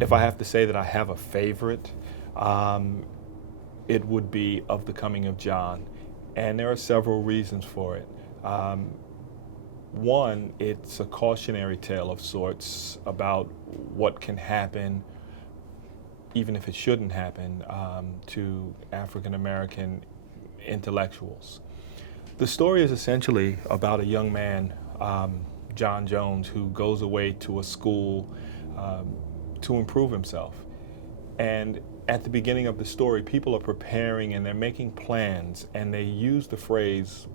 If I have to say that I have a favorite, um, it would be Of the Coming of John. And there are several reasons for it. Um, One, it's a cautionary tale of sorts about what can happen, even if it shouldn't happen, to African American intellectuals. The story is essentially about a young man, John Jones, who goes away to a school um, to improve himself. And at the beginning of the story, people are preparing and they're making plans, and they use the phrase,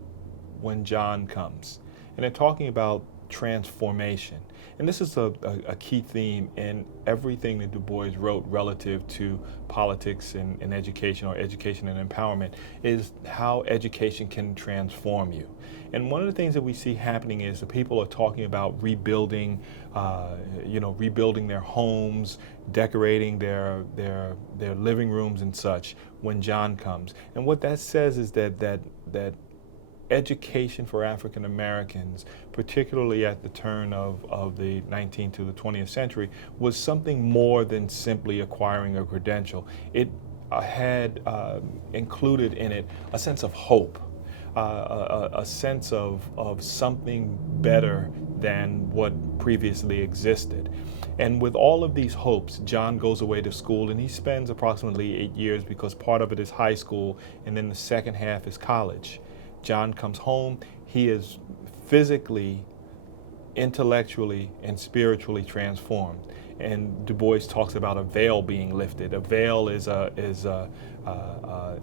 when John comes. And they're talking about transformation. And this is a key theme in everything that Du Bois wrote relative to politics and education, or education and empowerment, is how education can transform you. And one of the things that we see happening is that people are talking about rebuilding, rebuilding their homes, decorating their living rooms and such when John comes. And what that says is that education for African Americans, particularly at the turn of the 19th to the 20th century, was something more than simply acquiring a credential. It had included in it a sense of hope, a sense of something better than what previously existed. And with all of these hopes, John goes away to school, and he spends approximately 8 years, because part of it is high school and then the second half is college. John comes home. He is physically, intellectually, and spiritually transformed. And Du Bois talks about a veil being lifted. A veil is a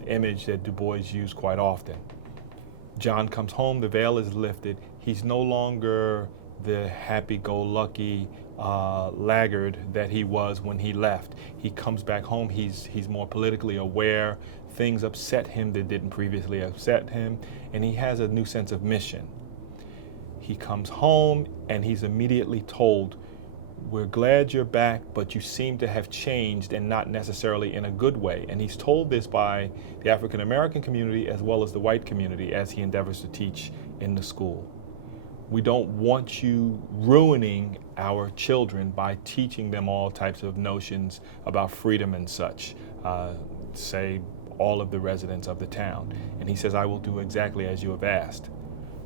image that Du Bois used quite often. John comes home. The veil is lifted. He's no longer the happy-go-lucky laggard that he was when he left. He comes back home. He's more politically aware. Things upset him that didn't previously upset him, and he has a new sense of mission. He comes home and he's immediately told, "We're glad you're back, but you seem to have changed, and not necessarily in a good way." And he's told this by the African American community as well as the white community as he endeavors to teach in the school. We don't want you ruining our children by teaching them all types of notions about freedom and such, say all of the residents of the town. And he says, "I will do exactly as you have asked."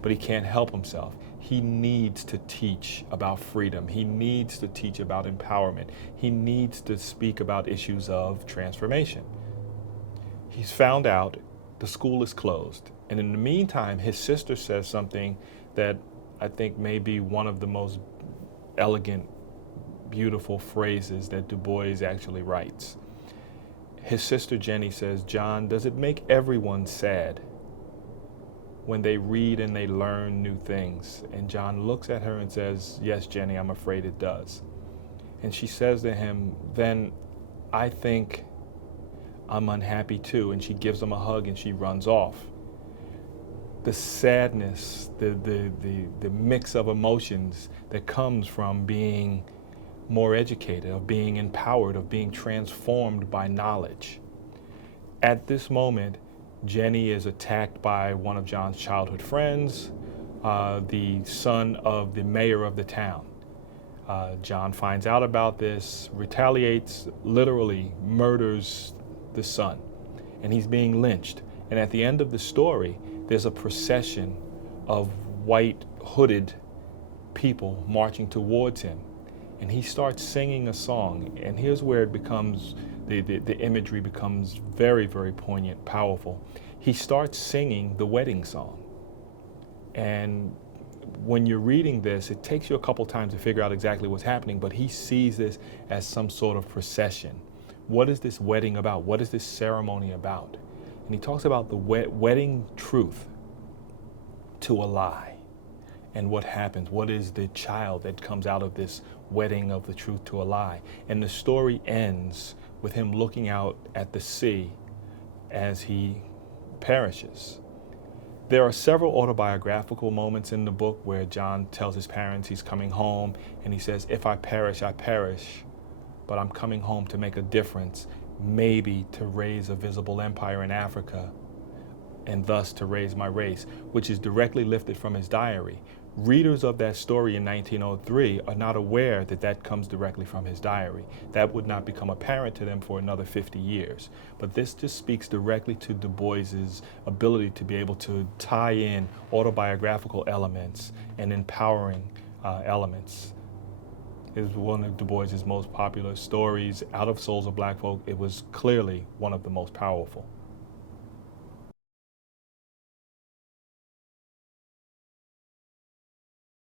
But he can't help himself. He needs to teach about freedom. He needs to teach about empowerment. He needs to speak about issues of transformation. He's found out the school is closed. And in the meantime, his sister says something that I think may be one of the most elegant, beautiful phrases that Du Bois actually writes. His sister Jenny says, "John, does it make everyone sad when they read and they learn new things?" And John looks at her and says, "Yes, Jenny, I'm afraid it does." And she says to him, "Then I think I'm unhappy too." And she gives him a hug and she runs off. The sadness, the mix of emotions that comes from being more educated, of being empowered, of being transformed by knowledge. At this moment, Jenny is attacked by one of John's childhood friends, the son of the mayor of the town. John finds out about this, retaliates, literally murders the son, and he's being lynched. And at the end of the story, there's a procession of white hooded people marching towards him. And he starts singing a song. And here's where it becomes, the imagery becomes very, very poignant, powerful. He starts singing the wedding song. And when you're reading this, it takes you a couple times to figure out exactly what's happening, but he sees this as some sort of procession. What is this wedding about? What is this ceremony about? And he talks about the wedding truth to a lie. And what happens? What is the child that comes out of this wedding of the truth to a lie? And the story ends with him looking out at the sea as he perishes. There are several autobiographical moments in the book where John tells his parents he's coming home, and he says, "If I perish, I perish, but I'm coming home to make a difference, maybe to raise a visible empire in Africa, and thus to raise my race," which is directly lifted from his diary. Readers of that story in 1903 are not aware that that comes directly from his diary. That would not become apparent to them for another 50 years. But this just speaks directly to Du Bois's ability to be able to tie in autobiographical elements and empowering elements. It was one of Du Bois's most popular stories. Out of Souls of Black Folk, it was clearly one of the most powerful.